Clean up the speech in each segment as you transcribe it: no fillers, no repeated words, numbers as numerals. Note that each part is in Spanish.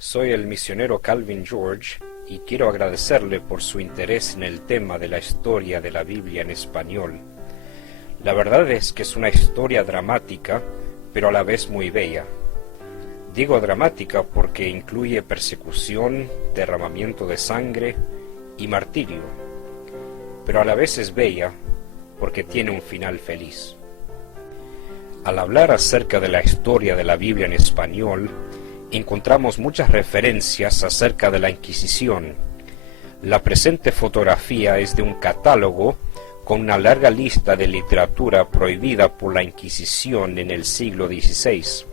Soy el misionero Calvin George y quiero agradecerle por su interés en el tema de la historia de la Biblia en español. La verdad es que es una historia dramática, pero a la vez muy bella. Digo dramática porque incluye persecución, derramamiento de sangre y martirio, pero a la vez es bella porque tiene un final feliz. Al hablar acerca de la historia de la Biblia en español, encontramos muchas referencias acerca de la Inquisición. La presente fotografía es de un catálogo con una larga lista de literatura prohibida por la Inquisición en el siglo XVI.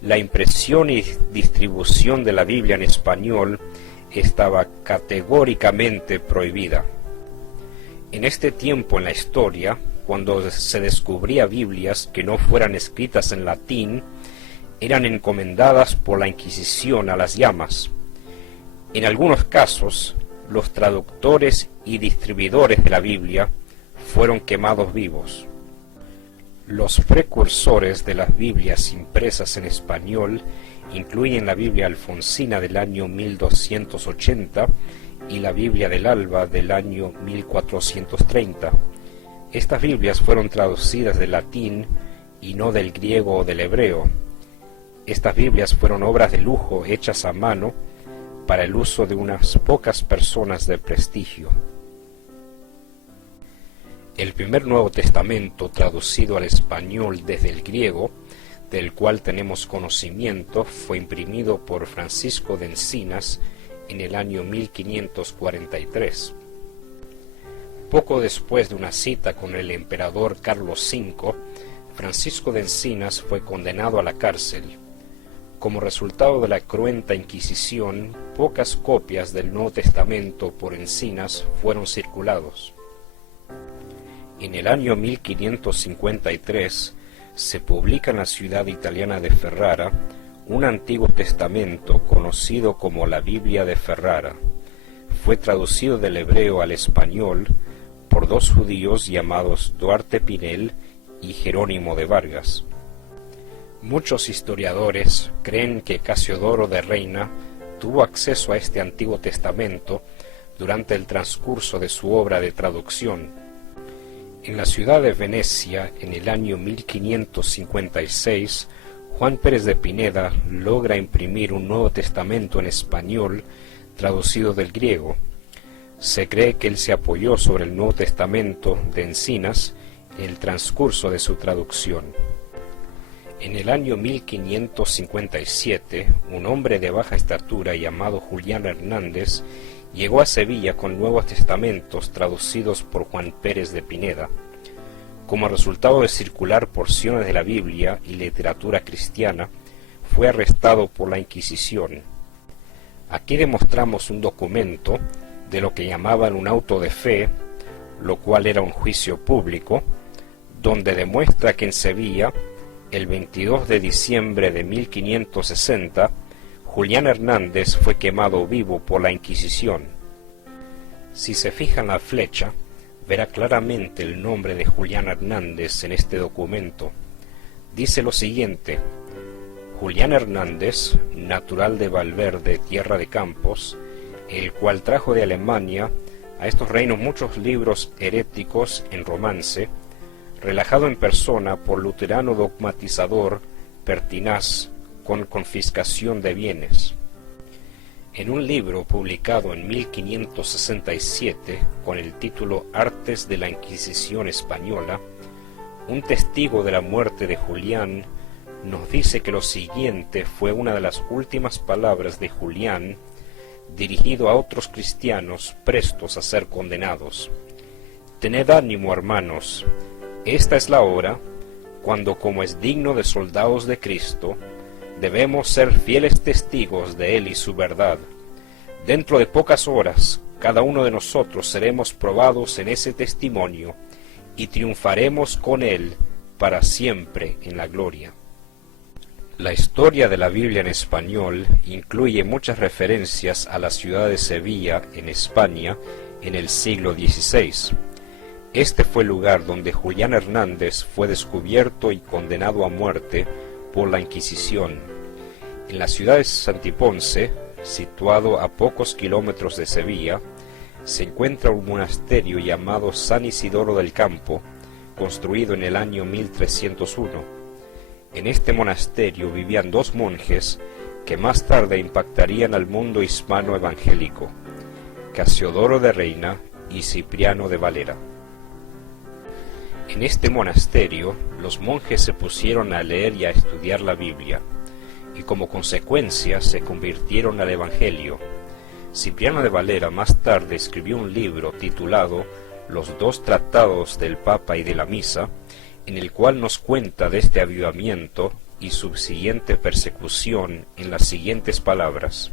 La impresión y distribución de la Biblia en español estaba categóricamente prohibida. En este tiempo en la historia, cuando se descubría Biblias que no fueran escritas en latín, eran encomendadas por la Inquisición a las llamas. En algunos casos, los traductores y distribuidores de la Biblia fueron quemados vivos. Los precursores de las Biblias impresas en español incluyen la Biblia alfonsina del año 1280 y la Biblia del Alba del año 1430. Estas Biblias fueron traducidas del latín y no del griego o del hebreo. Estas Biblias fueron obras de lujo hechas a mano para el uso de unas pocas personas de prestigio. El primer Nuevo Testamento traducido al español desde el griego, del cual tenemos conocimiento, fue imprimido por Francisco de Encinas en el año 1543. Poco después de una cita con el emperador Carlos V, Francisco de Encinas fue condenado a la cárcel. Como resultado de la cruenta Inquisición, pocas copias del Nuevo Testamento por Encinas fueron circulados. En el año 1553 se publica en la ciudad italiana de Ferrara un Antiguo Testamento conocido como la Biblia de Ferrara. Fue traducido del hebreo al español por dos judíos llamados Duarte Pinel y Jerónimo de Vargas. Muchos historiadores creen que Casiodoro de Reina tuvo acceso a este Antiguo Testamento durante el transcurso de su obra de traducción. En la ciudad de Venecia, en el año 1556, Juan Pérez de Pineda logra imprimir un Nuevo Testamento en español traducido del griego. Se cree que él se apoyó sobre el Nuevo Testamento de Encinas en el transcurso de su traducción. En el año 1557, un hombre de baja estatura llamado Julián Hernández llegó a Sevilla con Nuevos Testamentos traducidos por Juan Pérez de Pineda. Como resultado de circular porciones de la Biblia y literatura cristiana, fue arrestado por la Inquisición. Aquí demostramos un documento de lo que llamaban un auto de fe, lo cual era un juicio público, donde demuestra que en Sevilla, el 22 de diciembre de 1560, Julián Hernández fue quemado vivo por la Inquisición. Si se fija en la flecha, verá claramente el nombre de Julián Hernández en este documento. Dice lo siguiente: Julián Hernández, natural de Valverde, tierra de Campos, el cual trajo de Alemania a estos reinos muchos libros heréticos en romance, relajado en persona por luterano dogmatizador pertinaz con confiscación de bienes. En un libro publicado en 1567 con el título Artes de la Inquisición Española, un testigo de la muerte de Julián nos dice que lo siguiente fue una de las últimas palabras de Julián dirigido a otros cristianos prestos a ser condenados: «Tened ánimo, hermanos. Esta es la hora cuando, como es digno de soldados de Cristo, debemos ser fieles testigos de Él y su verdad. Dentro de pocas horas, cada uno de nosotros seremos probados en ese testimonio y triunfaremos con Él para siempre en la gloria». La historia de la Biblia en español incluye muchas referencias a la ciudad de Sevilla, en España, en el siglo XVI. Este fue el lugar donde Julián Hernández fue descubierto y condenado a muerte por la Inquisición. En la ciudad de Santiponce, situado a pocos kilómetros de Sevilla, se encuentra un monasterio llamado San Isidoro del Campo, construido en el año 1301. En este monasterio vivían dos monjes que más tarde impactarían al mundo hispano evangélico, Casiodoro de Reina y Cipriano de Valera. En este monasterio, los monjes se pusieron a leer y a estudiar la Biblia, y como consecuencia se convirtieron al Evangelio. Cipriano de Valera más tarde escribió un libro titulado Los dos tratados del Papa y de la Misa, en el cual nos cuenta de este avivamiento y subsiguiente persecución en las siguientes palabras.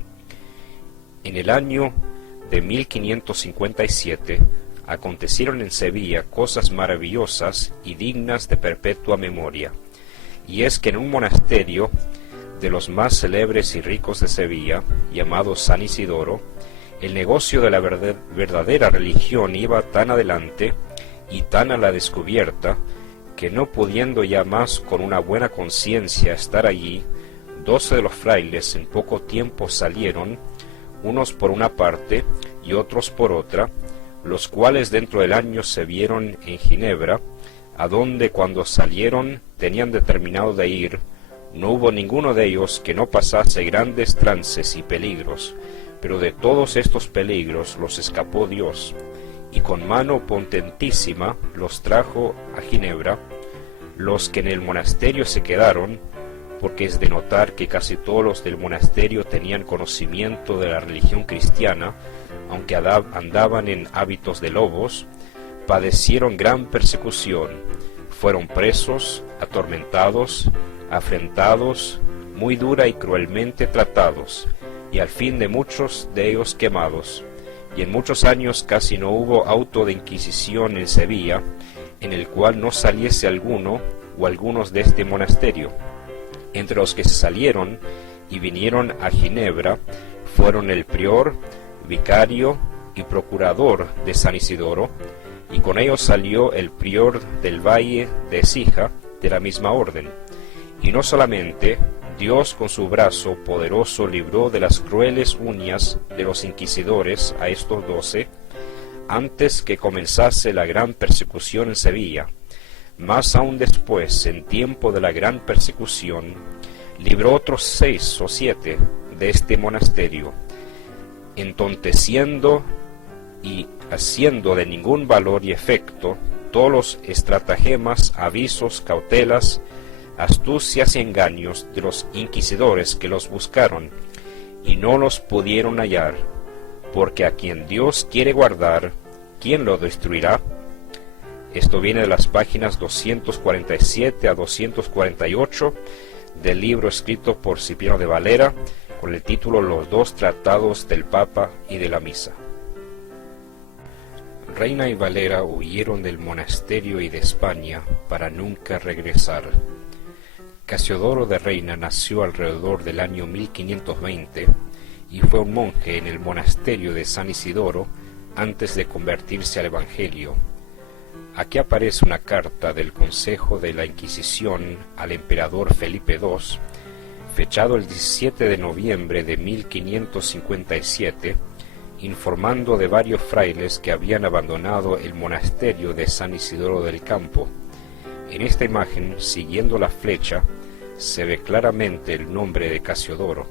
En el año de 1557 acontecieron en Sevilla cosas maravillosas y dignas de perpetua memoria, y es que en un monasterio de los más célebres y ricos de Sevilla, llamado San Isidoro, el negocio de la verdadera religión iba tan adelante y tan a la descubierta, que no pudiendo ya más con una buena conciencia estar allí, 12 de los frailes en poco tiempo salieron, unos por una parte y otros por otra, los cuales dentro del año se vieron en Ginebra, a donde cuando salieron tenían determinado de ir. No hubo ninguno de ellos que no pasase grandes trances y peligros, pero de todos estos peligros los escapó Dios, y con mano potentísima los trajo a Ginebra. Los que en el monasterio se quedaron, porque es de notar que casi todos los del monasterio tenían conocimiento de la religión cristiana, aunque andaban en hábitos de lobos, padecieron gran persecución, fueron presos, atormentados, afrentados, muy dura y cruelmente tratados, y al fin de muchos de ellos quemados, y en muchos años casi no hubo auto de inquisición en Sevilla, en el cual no saliese alguno o algunos de este monasterio. Entre los que se salieron y vinieron a Ginebra fueron el prior, vicario y procurador de San Isidoro, y con ellos salió el prior del valle de Écija, de la misma orden. Y no solamente, Dios con su brazo poderoso libró de las crueles uñas de los inquisidores a estos 12, antes que comenzase la gran persecución en Sevilla. Más aún después, en tiempo de la gran persecución, libró otros 6 o 7 de este monasterio, entonteciendo y haciendo de ningún valor y efecto todos los estratagemas, avisos, cautelas, astucias y engaños de los inquisidores que los buscaron, y no los pudieron hallar, porque a quien Dios quiere guardar, ¿quién lo destruirá? Esto viene de las páginas 247 a 248 del libro escrito por Cipriano de Valera, con el título Los dos tratados del Papa y de la Misa. Reina y Valera huyeron del monasterio y de España para nunca regresar. Casiodoro de Reina nació alrededor del año 1520 y fue un monje en el monasterio de San Isidoro antes de convertirse al Evangelio. Aquí aparece una carta del Consejo de la Inquisición al emperador Felipe II, fechado el 17 de noviembre de 1557, informando de varios frailes que habían abandonado el monasterio de San Isidoro del Campo. En esta imagen, siguiendo la flecha, se ve claramente el nombre de Casiodoro.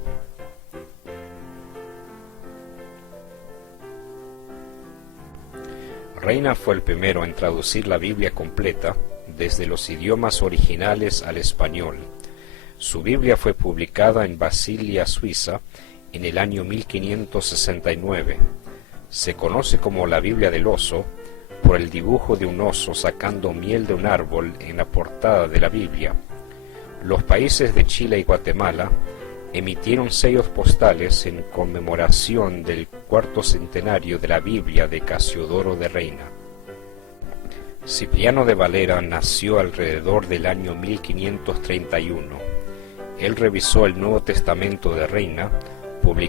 Reina fue el primero en traducir la Biblia completa desde los idiomas originales al español. Su Biblia fue publicada en Basilea, Suiza, en el año 1569. Se conoce como la Biblia del Oso por el dibujo de un oso sacando miel de un árbol en la portada de la Biblia. Los países de Chile y Guatemala emitieron sellos postales en conmemoración del 4º centenario de la Biblia de Casiodoro de Reina. Cipriano de Valera nació alrededor del año 1531. Él revisó el Nuevo Testamento de Reina, publicando